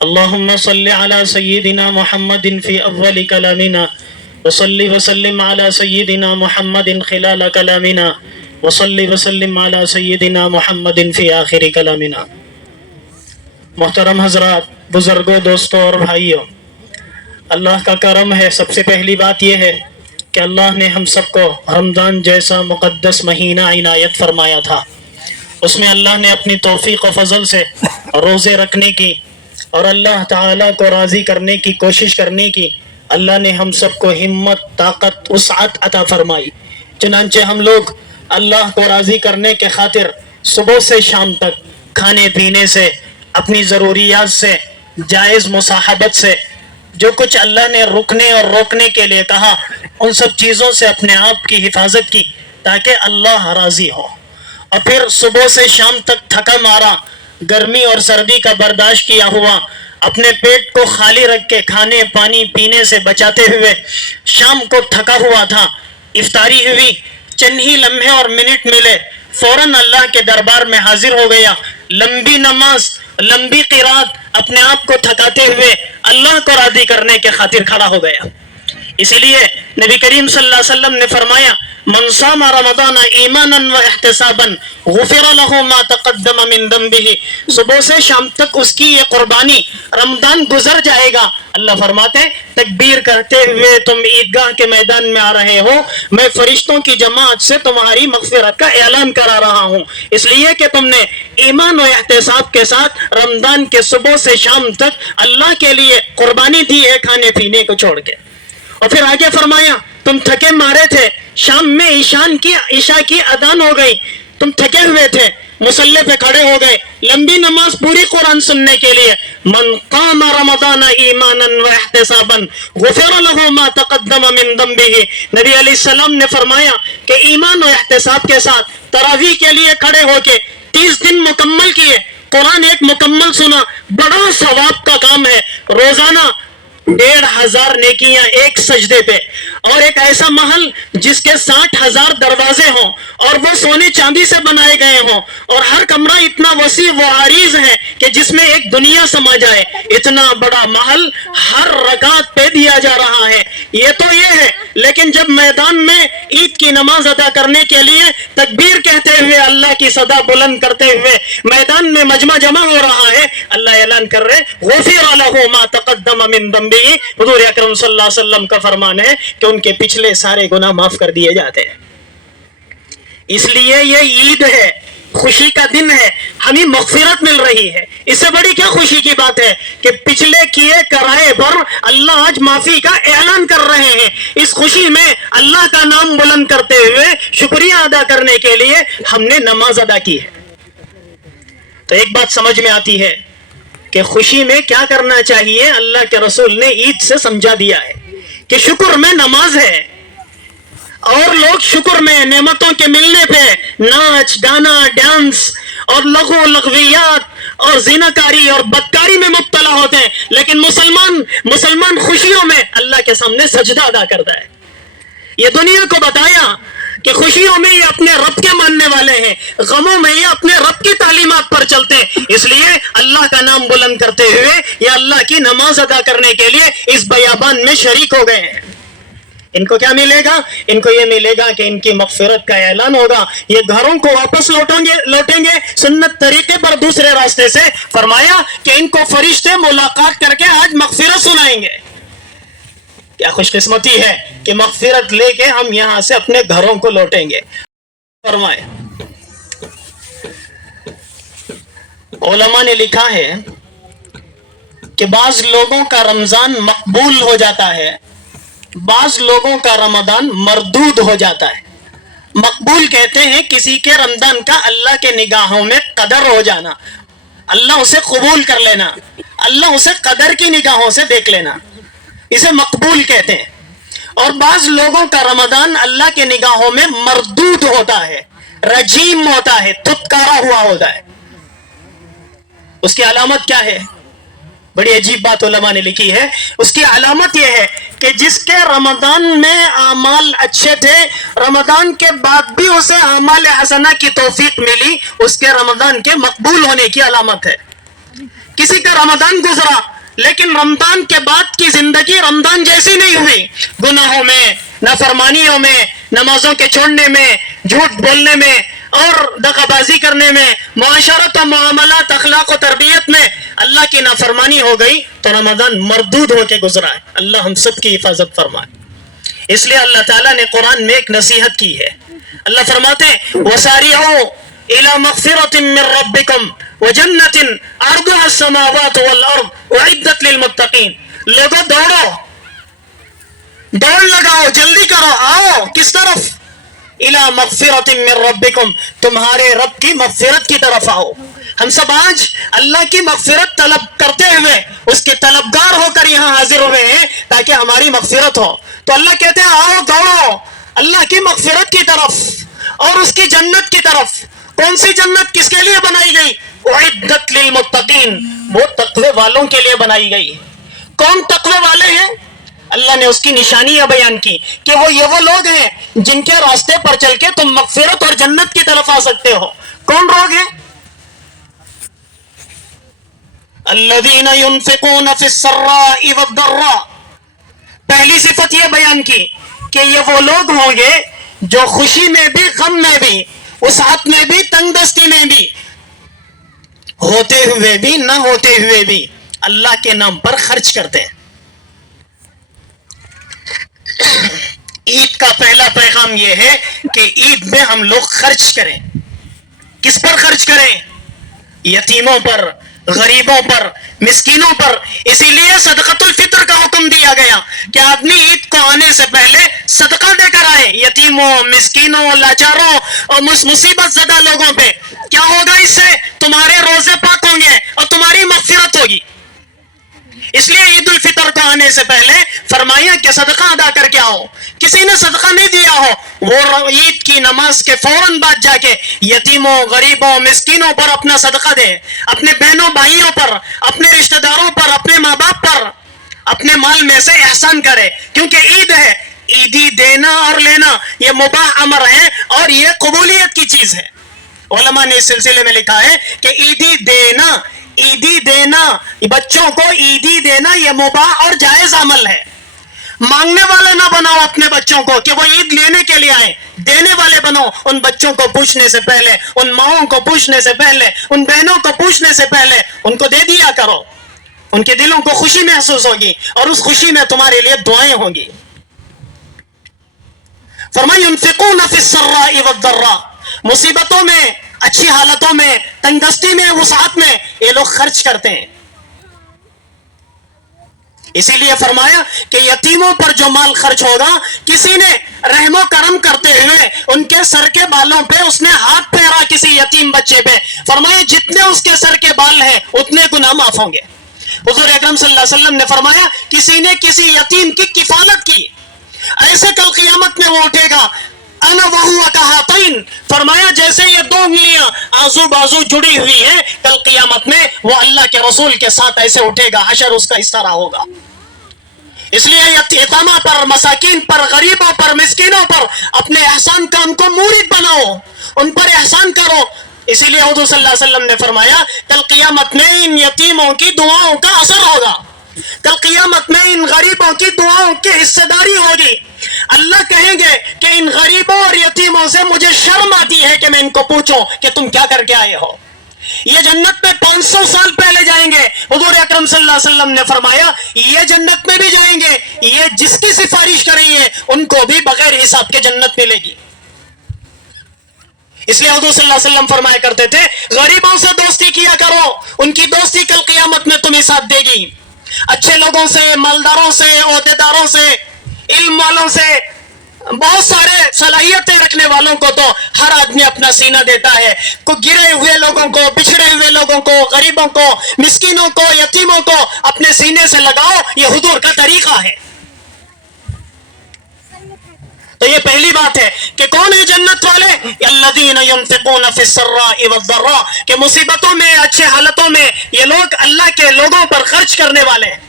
اللهم صل على سيدنا محمد في أول كلامنا وصل وسلم على سيدنا محمد خلال كلامنا وصل وسلم على سيدنا محمد في آخر كلامنا۔ محترم حضرات، بزرگوں، دوستوں اور بھائیوں، اللہ کا کرم ہے۔ سب سے پہلی بات یہ ہے کہ اللہ نے ہم سب کو رمضان جیسا مقدس مہینہ عنایت فرمایا تھا۔ اس میں اللہ نے اپنی توفیق و فضل سے روزے رکھنے کی اور اللہ تعالیٰ کو راضی کرنے کی کوشش کرنے کی اللہ نے ہم سب کو ہمت، طاقت، وسعت عطا فرمائی۔ چنانچہ ہم لوگ اللہ کو راضی کرنے کے خاطر صبح سے شام تک کھانے پینے سے، اپنی ضروریات سے، جائز مصاحبت سے، جو کچھ اللہ نے رکنے اور روکنے کے لیے کہا، ان سب چیزوں سے اپنے آپ کی حفاظت کی تاکہ اللہ راضی ہو۔ اور پھر صبح سے شام تک تھکا مارا، گرمی اور سردی کا برداشت کیا ہوا، اپنے پیٹ کو خالی رکھ کے کھانے پانی پینے سے بچاتے ہوئے شام کو تھکا ہوا تھا۔ افطاری ہوئی، چند ہی لمحے اور منٹ ملے، فوراً اللہ کے دربار میں حاضر ہو گیا، لمبی نماز، لمبی قرات، اپنے آپ کو تھکاتے ہوئے اللہ کو راضی کرنے کے خاطر کھڑا ہو گیا۔ اسی لیے نبی کریم صلی اللہ علیہ وسلم نے فرمایا، من صام رمضان ایمانا و احتسابا غفر له ما تقدم من ذنبه۔ صبح سے شام تک اس کی یہ قربانی، رمضان گزر جائے گا۔ اللہ فرماتے، تکبیر کرتے ہوئے تم عیدگاہ کے میدان میں آ رہے ہو، میں فرشتوں کی جماعت سے تمہاری مغفرت کا اعلان کرا رہا ہوں، اس لیے کہ تم نے ایمان و احتساب کے ساتھ رمضان کے صبح سے شام تک اللہ کے لیے قربانی دی ہے، کھانے پینے کو چھوڑ کے۔ اور پھر آگے فرمایا، تم تھکے مارے تھے، شام میں عشاء کی اذان ہو گئی، تم تھکے ہوئے تھے، مصلی پہ کھڑے ہو گئے، لمبی نماز پوری قرآن سننے کے لیے، من قام رمضان ایمانا و احتسابا غفر له ما تقدم من ذنبه۔ نبی علیہ السلام نے فرمایا کہ ایمان و احتساب کے ساتھ تراویح کے لیے کھڑے ہو کے 30 دن مکمل کیے، قرآن ایک مکمل سنا، بڑا ثواب کا کام ہے۔ روزانہ 1500 نیکیاں ایک سجدے پہ، اور ایک ایسا محل جس کے 60,000 دروازے ہوں اور وہ سونے چاندی سے بنائے گئے ہوں، اور ہر کمرہ اتنا وسیع و عریض ہے کہ جس میں ایک دنیا سما جائے، اتنا بڑا محل ہر رکعت پہ دیا جا رہا ہے۔ یہ تو یہ ہے، لیکن جب میدان میں عید کی نماز ادا کرنے کے لیے تکبیر کہتے ہوئے اللہ کی صدا بلند کرتے ہوئے میدان میں مجمع جمع ہو رہا ہے، اللہ اعلان کر رہے، غفر له ما تقدم من ذنبه۔ حضور اکرم صلی اللہ علیہ وسلم کا فرمان ہے کہ ان کے پچھلے سارے گناہ معاف کر دیے جاتے ہیں۔ اس لیے یہ عید ہے، خوشی کا دن ہے، ہمیں مغفرت مل رہی ہے۔ اس سے بڑی کیا خوشی کی بات ہے کہ پچھلے کیے کرائے پر اللہ آج معافی کا اعلان کر رہے ہیں۔ اس خوشی میں اللہ کا نام بلند کرتے ہوئے شکریہ ادا کرنے کے لیے ہم نے نماز ادا کی ہے۔ تو ایک بات سمجھ میں آتی ہے کہ خوشی میں کیا کرنا چاہیے، اللہ کے رسول نے عید سے سمجھا دیا ہے کہ شکر میں نماز ہے، اور لوگ شکر میں نعمتوں کے ملنے پہ ناچ گانا ڈانس اور لغو لغویات اور زیناکاری اور بدکاری میں مبتلا ہوتے ہیں، لیکن مسلمان خوشیوں میں اللہ کے سامنے سجدہ ادا کرتا ہے۔ یہ دنیا کو بتایا کہ خوشیوں میں یہ اپنے رب کے ماننے والے ہیں، غموں میں یہ اپنے رب کی تعلیمات پر چلتے ہیں، اس لیے اللہ کا نام بلند کرتے ہوئے یہ اللہ کی نماز ادا کرنے کے لیے اس بیابان میں شریک ہو گئے ہیں۔ ان کو کیا ملے گا؟ ان کو یہ ملے گا کہ ان کی مغفرت کا اعلان ہوگا، یہ گھروں کو واپس لوٹیں گے سنت طریقے پر، دوسرے راستے سے۔ فرمایا کہ ان کو فرشتے ملاقات کر کے آج مغفرت سنائیں گے۔ کیا خوش قسمتی ہے کہ مغفرت لے کے ہم یہاں سے اپنے گھروں کو لوٹیں گے۔ فرمائے، علماء نے لکھا ہے کہ بعض لوگوں کا رمضان مقبول ہو جاتا ہے، بعض لوگوں کا رمضان مردود ہو جاتا ہے۔ مقبول کہتے ہیں کسی کے رمضان کا اللہ کے نگاہوں میں قدر ہو جانا، اللہ اسے قبول کر لینا، اللہ اسے قدر کی نگاہوں سے دیکھ لینا، اسے مقبول کہتے ہیں۔ اور بعض لوگوں کا رمضان اللہ کے نگاہوں میں مردود ہوتا ہے، رجیم ہوتا ہے، دھتکارا ہوا ہوتا ہے۔ اس کی علامت کیا ہے؟ بڑی عجیب بات علماء نے لکھی ہے۔ اس کی علامت یہ ہے کہ جس کے رمضان میں اعمال اچھے تھے، رمضان کے بعد بھی اسے اعمال حسنہ کی توفیق ملی، اس کے رمضان کے مقبول ہونے کی علامت ہے۔ کسی کا رمضان گزرا لیکن رمضان کے بعد کی زندگی رمضان جیسی نہیں ہوئی، گناہوں میں، نافرمانیوں میں، نمازوں کے چھوڑنے میں، جھوٹ بولنے میں اور دغا بازی کرنے میں، معاشرت و معاملات، اخلاق و تربیت میں اللہ کی نافرمانی ہو گئی تو رمضان مردود ہو کے گزرا ہے۔ اللہ ہم سب کی حفاظت فرمائے۔ اس لیے اللہ تعالیٰ نے قرآن میں ایک نصیحت کی ہے۔ اللہ فرماتے ہیں وَسَارِعُوا إِلَى مَغْفِرَةٍ مِّن رَبِّكُمْ وَجَنَّةٍ عَرْضُهَا السَّمَاوَاتُ وَالْأَرْضُ أُعِدَّتْ لِلْمُتَّقِينَ۔ لوگوں دوڑ لگاؤ، جلدی کرو، آؤ کس طرف؟ إِلَى مَغْفِرَةٍ مِّن رَبِّكُمْ، تمہارے رب کی مغفرت کی طرف آؤ۔ ہم سب آج اللہ کی مغفرت طلب کرتے ہوئے اس کے طلبگار ہو کر یہاں حاضر ہوئے ہیں تاکہ ہماری مغفرت ہو۔ تو اللہ کہتے ہیں آؤ دوڑو اللہ کی مغفرت کی طرف اور اس کی جنت کی طرف۔ کون سی جنت کس کے لیے بنائی گئی؟ اعدت للمتقین، وہ تقوی والوں کے لیے بنائی گئی۔ کون تقوی والے ہیں؟ اللہ نے اس کی نشانیاں بیان کی کہ وہ لوگ ہیں جن کے راستے پر چل کے تم مغفرت اور جنت کی طرف آ سکتے ہو۔ کون لوگ ہیں؟ الذین ينفقون فی السراء والضراء، پہلی صفت یہ بیان کی کہ یہ وہ لوگ ہوں گے جو خوشی میں بھی، غم میں بھی، وسعت میں بھی، تنگ دستی میں بھی، ہوتے ہوئے بھی نہ ہوتے ہوئے بھی اللہ کے نام پر خرچ کرتے ہیں۔ عید کا پہلا پیغام یہ ہے کہ عید میں ہم لوگ خرچ کریں۔ کس پر خرچ کریں؟ یتیموں پر، غریبوں پر، مسکینوں پر۔ اسی لیے صدقۃ الفطر کا حکم دیا گیا کہ آدمی عید کو آنے سے پہلے صدقہ دے کر آئے یتیموں، مسکینوں، لاچاروں اور مصیبت زدہ لوگوں پہ۔ کیا ہوگا اس سے؟ تمہارے روزے پاک ہوں گے اور تمہاری مغفرت ہوگی۔ اس لیے عید الفطر کو آنے سے پہلے فرمایا کہ صدقہ ادا کر کے آؤ۔ کسی نے صدقہ نہیں دیا ہو وہ عید کی نماز کے فوراً بعد جا کے یتیموں، غریبوں، مسکینوں پر اپنا صدقہ دے، اپنے بہنوں بھائیوں پر، اپنے رشتہ داروں پر، اپنے ماں باپ پر اپنے مال میں سے احسان کرے، کیونکہ عید ہے۔ عیدی دینا اور لینا یہ مباح امر ہے اور یہ قبولیت کی چیز ہے۔ علماء نے اس سلسلے میں لکھا ہے کہ عیدی دینا بچوں کو عیدی دینا یہ مباح اور جائز عمل ہے۔ مانگنے والے نہ بناؤ اپنے بچوں کو کہ وہ عید لینے کے لیے آئے، دینے والے بنو۔ ان بچوں کو پوچھنے سے پہلے، ان ماؤں کو پوچھنے سے پہلے، ان بہنوں کو پوچھنے سے پہلے ان کو دے دیا کرو۔ ان کے دلوں کو خوشی محسوس ہوگی اور اس خوشی میں تمہارے لیے دعائیں ہوں گی۔ فرمایا ينفقون فی السراء والضراء، مصیبتوں میں، اچھی حالتوں میں، تنگ دستی میں، وسعت میں یہ لوگ خرچ کرتے ہیں۔ اسی لیے فرمایا کہ یتیموں پر جو مال خرچ ہوگا، کسی نے رحم و کرم کرتے ہوئے ان کے سر کے بالوں پہ اس نے ہاتھ پھیرا کسی یتیم بچے پہ، فرمایا جتنے اس کے سر کے بال ہیں اتنے گناہ معاف ہوں گے۔ حضور اکرم صلی اللہ علیہ وسلم نے فرمایا کسی نے کسی یتیم کی کفالت کی، ایسے کل قیامت میں وہ اٹھے گا انا وہو کہاتین، فرمایا جیسے یہ دو انگلیاں آزو بازو جڑی ہوئی ہیں، کل قیامت میں وہ اللہ کے رسول کے ساتھ ایسے اٹھے گا، حشر اس کا اس طرح ہوگا۔ اس لیے یتیمہ پر، مساکین پر، غریبوں پر، مسکینوں پر اپنے احسان کا ان کو مورد بناؤ، ان پر احسان کرو۔ اسی لیے حضور صلی اللہ علیہ وسلم نے فرمایا کل قیامت میں ان یتیموں کی دعاؤں کا اثر ہوگا، کل قیامت میں ان غریبوں کی دعاؤں کی حصہ داری ہوگی۔ اللہ کہیں گے کہ ان غریبوں اور یتیموں سے مجھے شرم آتی ہے کہ میں ان کو پوچھوں کہ تم کیا کر کے آئے ہو۔ یہ جنت میں 500 سال پہلے جائیں گے۔ حضور اکرم صلی اللہ علیہ وسلم نے فرمایا یہ جنت میں بھی جائیں گے، یہ جس کی سفارش کریں گے ان کو بھی بغیر حساب کے جنت ملے گی۔ اس لیے حضور صلی اللہ علیہ وسلم فرمایا کرتے تھے غریبوں سے دوستی کیا کرو، ان کی دوستی کل قیامت میں تمہیں ساتھ دے گی۔ اچھے لوگوں سے، مالداروں سے، عہدیداروں سے، علم والوں سے، بہت سارے صلاحیتیں رکھنے والوں کو تو ہر آدمی اپنا سینہ دیتا ہے۔ کو گرے ہوئے لوگوں کو، بچھڑے ہوئے لوگوں کو، غریبوں کو، مسکینوں کو، یتیموں کو اپنے سینے سے لگاؤ، یہ حضور کا طریقہ ہے۔ تو یہ پہلی بات ہے کہ کون ہے جنت والے؟ الذین ينفقون فی السراء والضراء، کہ مصیبتوں میں، اچھے حالتوں میں یہ لوگ اللہ کے لوگوں پر خرچ کرنے والے ہیں۔